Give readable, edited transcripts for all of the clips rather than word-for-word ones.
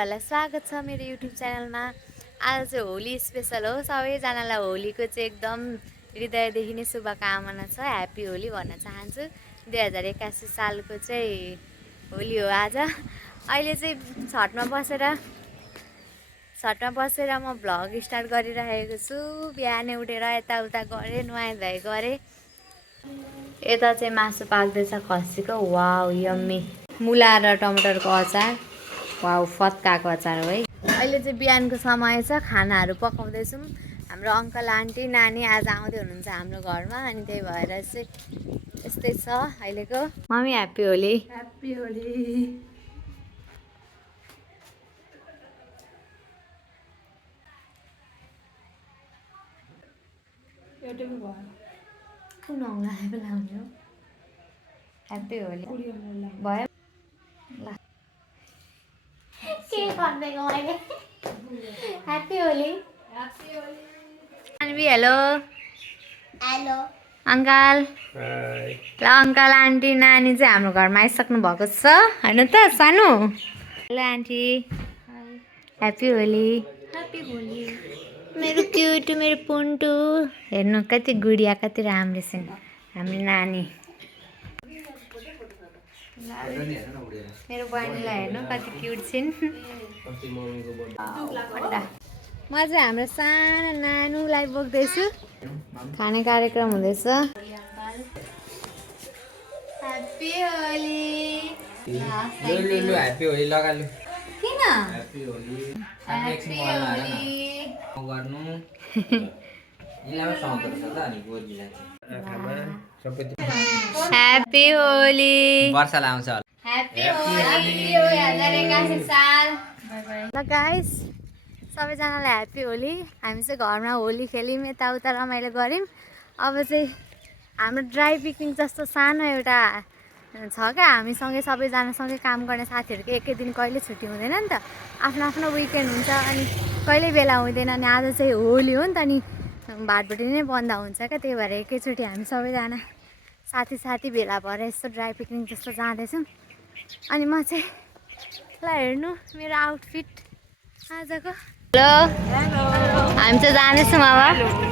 हजुरहरूलाई स्वागत छ मेरो युट्युब च्यानलमा। आज चाहिँ होली स्पेसल हो। सबैजनालाई होलीको चाहिँ एकदम हृदयदेखि नै शुभकामना छ। ह्याप्पी होली भन्न चाहन्छु। 2081 सालको चाहिँ होली हो आज। अहिले चाहिँ छठमा बसेर म भ्लग स्टार्ट गरिरहेको छु। बिहानै उठेर यताउता गरेँ, नुहाइ धुवाइ गरेँ। यता चाहिँ मासु पाक्दैछ खसीको। Wow yummy. मुला र टमाटरको अचार। वाउ फत्काको अचार हो है। अहिले चाहिँ बिहानको समय छ, खानाहरू पकाउँदैछौँ। हाम्रो अङ्कल आन्टी नानी आज आउँदै हुनुहुन्छ हाम्रो घरमा, अनि त्यही भएर चाहिँ यस्तै छ अहिलेको। Mummy happy Holi. Happy Holi. एउटै भयो। कुन औँलाले बोलाउने हो? ह्याप्पी होली भयो ल। के गर्दैको मैले? Happy Holi. Anvi hello. Hello uncle. ल अङ्कल आन्टी नानी चाहिँ हाम्रो घरमा आइसक्नु भएको छ होइन त सानो? Hello aunty. Happy Holi. Happy Holi. मेरो क्युट मेरो पुन्टु हेर्नु कति गुडिया, कति राम्रो छिन् हाम्रो नानी। मेरो बहिनीलाई हेर्नु कति क्युट छिन्। म चाहिँ हाम्रो सानो नानुलाई बोक्दैछु। खाने कार्यक्रम हुँदैछ। ह्याप्पी होली। ह्याप्पी होली लगा लु। किन? ह्याप्पी होली। ह्याप्पी होली। गर्नु इलामा सौकर छ त अनि गोलीलाई ह्याप्पी होली। वर्षा लाउँछ होला। ह्याप्पी होली 2081 साल। ल गाइस सबैजनालाई ह्याप्पी होली। हामी चाहिँ घरमा होली खेल्यौँ, यताउता रमाइलो गऱ्यौँ। अब चाहिँ हाम्रो ड्राई पिकनिक जस्तो सानो एउटा छ क्या, हामीसँगै सबैजनासँगै काम गर्ने साथीहरूको एकै दिन कहिले छुट्टी हुँदैन नि त। आफ्नो आफ्नो विकेन्ड हुन्छ अनि कहिले बेला हुँदैन। अनि आज चाहिँ होली हो नि त, अनि भाटभुटी नै बन्द हुन्छ क्या। त्यही भएर एकैचोटि हामी सबैजना साथी भेला भएर यस्तो ड्राई पिकनिक जस्तो जाँदैछौँ। अनि म चाहिँ ल हेर्नु मेरो आउटफिट आजको। हेलो हामी चाहिँ जाँदैछौँ अब।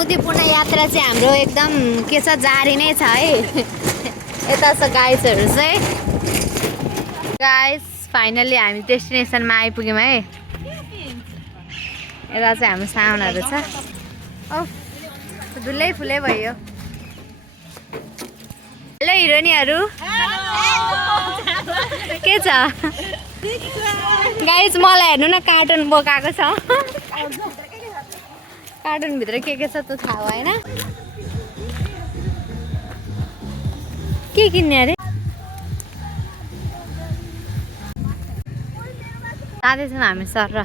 उदयपूर्ण यात्रा चाहिँ हाम्रो एकदम के छ, जारी नै छ है। यता छ गाइजहरू चाहिँ। गाइज फाइनल्ली हामी डेस्टिनेसनमा आइपुग्यौँ है। यता चाहिँ हाम्रो सामानहरू छ। औ धुलै फुलै भयो। हेलो हिरोइनहरू के छ? गाइज मलाई हेर्नु न, कार्टुन बोकाएको छ। कार्टुनभित्र के छ त थाहा भएन। के किन्ने अरे? जाँदैछौँ हामी सर र।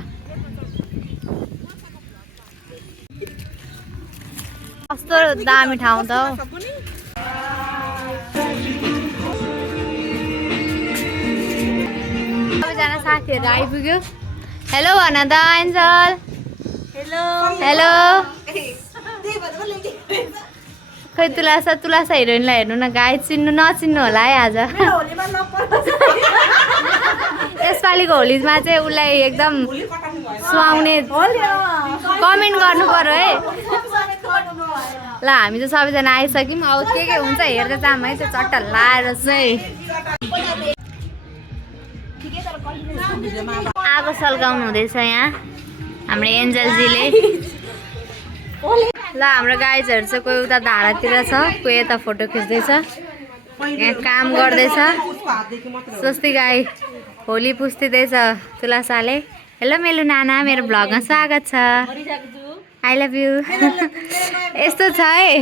कस्तो दामी ठाउँ त हौ। सबैजना साथीहरू आइपुग्यो। हेलो भन त एन्जल। Hello hello. खै तुलासा हिरोइनलाई हेर्नु न गाई, नचिन्नु होला है आज। यसपालिको होलीमा चाहिँ उसलाई एकदम सुहाउने कमेन्ट गर्नु पर्यो है। ल हामी चाहिँ सबैजना आइसक्यौँ। अब के हुन्छ हेर्दै जाऊँ है। त्यो चट्टा लाएर चाहिँ आगो सल्काउनु हुँदैछ यहाँ हाम्रो एन्जलजीले। ल हाम्रो गाइजहरू चाहिँ कोही उता धारातिर छ, कोही यता फोटो खिच्दैछ, यहाँ काम गर्दैछ। स्वस्ति गाई होली पुस्तिँदैछ तुलासाले। हेलो मेलु नाना, मेरो भ्लगमा स्वागत छ। I love you. यस्तो छ है।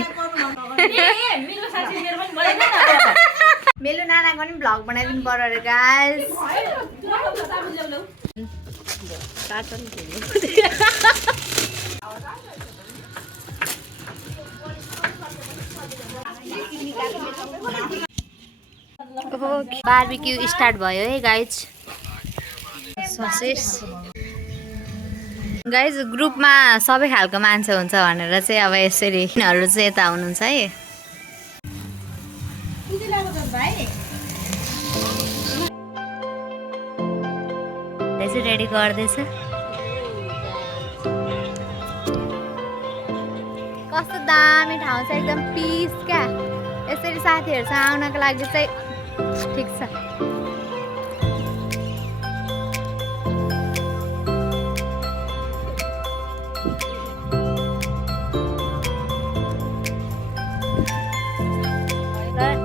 मेलु नानाको पनि भ्लग बनाइदिनु पर्यो अरे गाइस। बार्बिक्यू स्टार्ट भयो है गाइज। ससेस गाइज ग्रुपमा सबै खालको मान्छे हुन्छ भनेर चाहिँ अब यसरी यिनीहरू चाहिँ यता हुनुहुन्छ है। रेडी गर्दैछ। कस्तो दामी ठाउँ छ, एकदम पिस क्या। यसरी साथीहरूसँग आउनको लागि चाहिँ ठिक छ।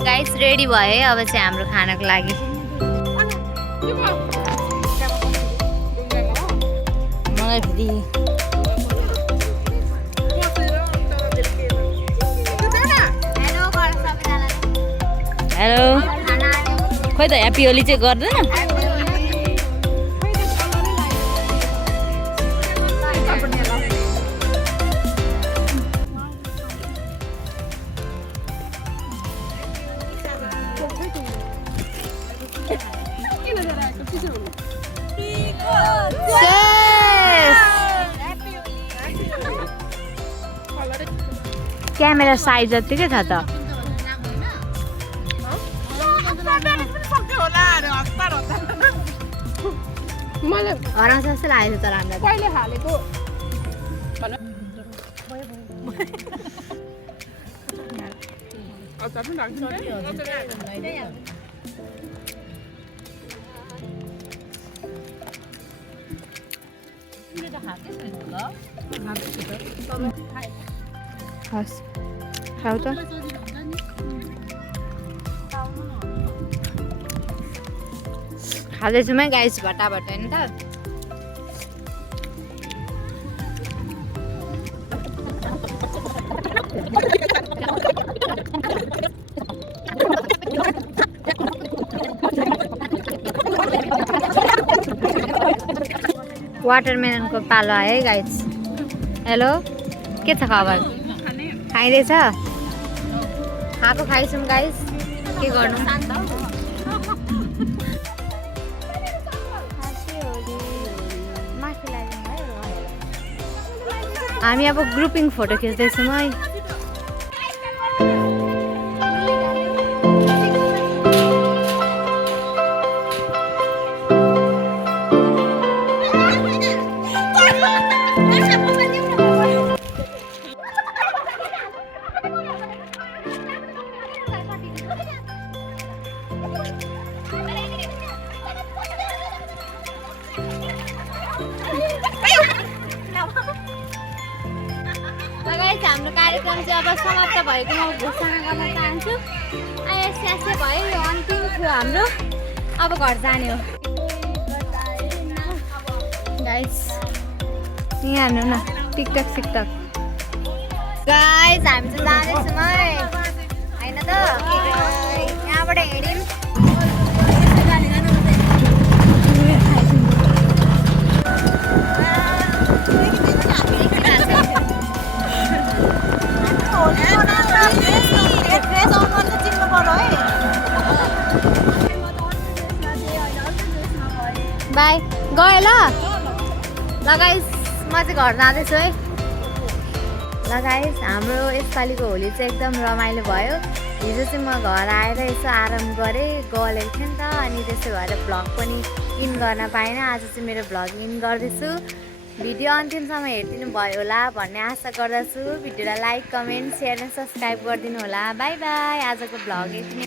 गाइस रेडी भयो अब चाहिँ हाम्रो खानको लागि। मलाई फेरि हेलो खोइ त ह्याप्पी होली चाहिँ गर्दैन। क्यामेरा साइज जतिकै छ त। हराउँछ जस्तो लागेको छ तर हामीलाई कहिले हालेको हस् खाऊ त। खाँदैछु मै गाइस भटाभट होइन त। वाटरमेलनको पालो आयो है गाइस। हेलो के छ खबर? खाइँदैछ? खाएको खाइछौँ गाइस, के गर्नु। हामी अब ग्रुपिङ फोटो खिच्दैछौँ है। हाम्रो कार्यक्रम चाहिँ अब समाप्त भएको म घोषणा गर्न चाहन्छु। यस्तै भयो, यो अन्तिम थियो हाम्रो। अब घर जाने हो गाइस। यहाँ हेर्नु न टिकटक सिकटक गाइस। हामी चाहिँ जाँदैछौँ है होइन त। यहाँबाट हिँड्यौँ बाई गयो ल गाइस। म चाहिँ घर जाँदैछु है ल गाइस। हाम्रो यसपालिको होली चाहिँ एकदम रमाइलो भयो। हिजो चाहिँ म घर आएर यसो आराम गरेँ, गलेको थिएँ नि त। अनि त्यसो भएर भ्लग पनि इन गर्न पाइनँ। आज चाहिँ मेरो भ्लग इन गर्दैछु। भिडियो अन्तिमसम्म हेरिदिनु भयो होला भन्ने आशा गर्दछु। भिडियोलाई लाइक कमेन्ट सेयर र सब्सक्राइब गरिदिनु होला। By by. आजको भ्लग यति नै।